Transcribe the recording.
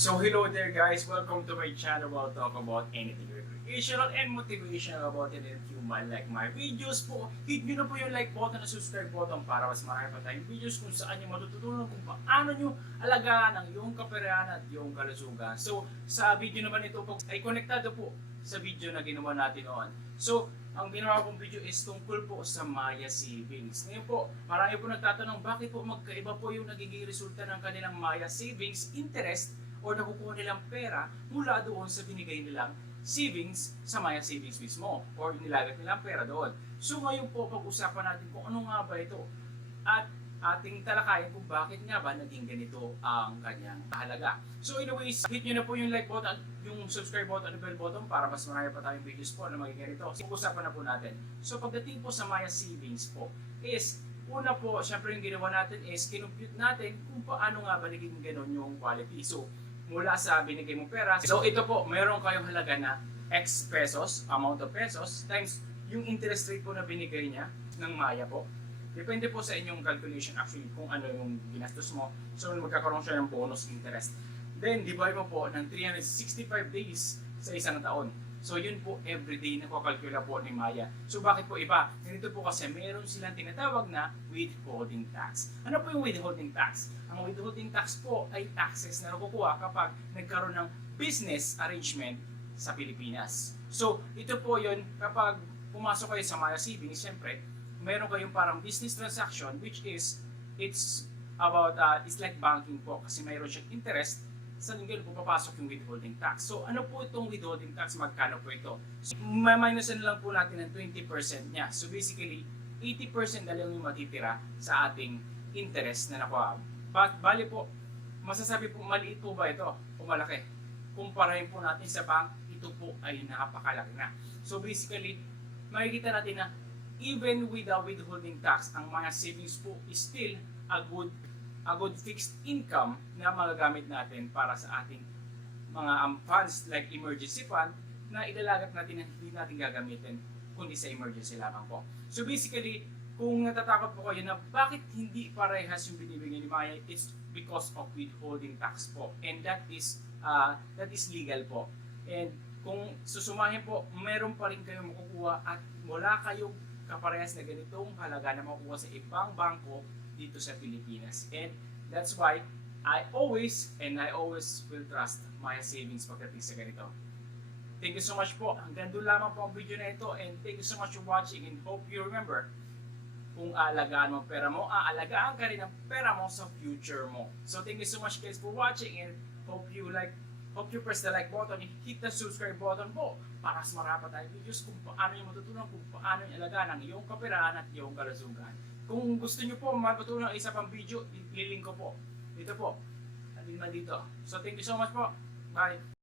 So hello there guys, welcome to my channel where I'll talk about anything recreational and motivational about it. If you might like my videos po, hit nyo na po yung like button at subscribe button para mas marami pa tayong videos kung saan nyo matututunan kung paano nyo alagaan ang iyong kaperahan at iyong kalusugan. So sa video naman ito po ay konektado po sa video na ginawa natin noon. So ang ginawa kong video is tungkol po sa Maya Savings. Ngayon po, marami po nagtatanong bakit po magkaiba po yung nagiging resulta ng kanilang Maya Savings interest o nakukuha nilang pera mula doon sa binigay nilang savings sa Maya Savings mismo or nilagat nilang pera doon. So ngayon po, pag-usapan natin kung ano nga ba ito at ating talakayin kung bakit nga ba naging ganito ang kanyang halaga. So anyways, hit nyo na po yung like button, yung subscribe button, and bell button para mas marami pa tayong videos po na magiging ganito. So pag-usapan na po natin. So pagdating po sa Maya Savings po is Una po, syempre yung ginawa natin is kinumpute natin kung paano nga ba naging ganun yung quality. So, mula sa binigay mong pera. So ito po, meron kayong halaga na X pesos, amount of pesos, times yung interest rate po na binigay niya ng Maya po. Depende po sa inyong calculation actually kung ano yung ginastos mo. So magkakaroon siya ng bonus interest. Then divide mo po ng 365 days sa isang taon. So yun po everyday na kukalkula po ni Maya. So bakit po iba? Ganito po kasi meron silang tinatawag na withholding tax. Ano po yung withholding tax? Ang withholding tax po ay taxes na nakukuha kapag nagkaroon ng business arrangement sa Pilipinas. So ito po yun kapag pumasok kayo sa Maya Savings, siyempre meron kayong parang business transaction which is it's about uh, it's like banking po kasi mayroon siyang interest sa linggo po papasok yung withholding tax. So ano po itong withholding tax? Magkano po ito? So, maminusan lang po natin ng 20% niya. So basically, 80% na lang yung matitira sa ating interest na nakuha. But bali po, masasabi po maliit po ba ito o malaki? Kumparahin po natin sa bank, ito po ay napakalaki na. So basically, makikita natin na even without withholding tax, ang mga savings po is still a good a good fixed income na magagamit natin para sa ating mga um, funds like emergency fund na ilalagat natin na hindi natin gagamitin kundi sa emergency lamang po. So basically, kung natatakot po kayo na bakit hindi parehas yung binibigay ni Maya, it's because of withholding tax po. And that is uh, that is legal po. And kung susumahin po, meron pa rin kayong makukuha at wala kayong kaparehas na ganitong halaga na makukuha sa ibang bangko dito sa Pilipinas. And that's why I always and I always will trust my savings pagdating sa ganito. Thank you so much po. Hanggang doon lamang po ang video na ito and thank you so much for watching and hope you remember kung aalagaan mo pera mo, aalagaan ka rin ang pera mo sa future mo. So thank you so much guys for watching and hope you like hope you press the like button and hit the subscribe button po para sa marami tayong videos kung paano nyo matutunan kung paano nyo alagaan ang iyong kaperahan at iyong kalusugan. Kung gusto nyo po matutunan ang isa pang video, ililink ko po. Dito po. Alin man dito. So thank you so much po. Bye.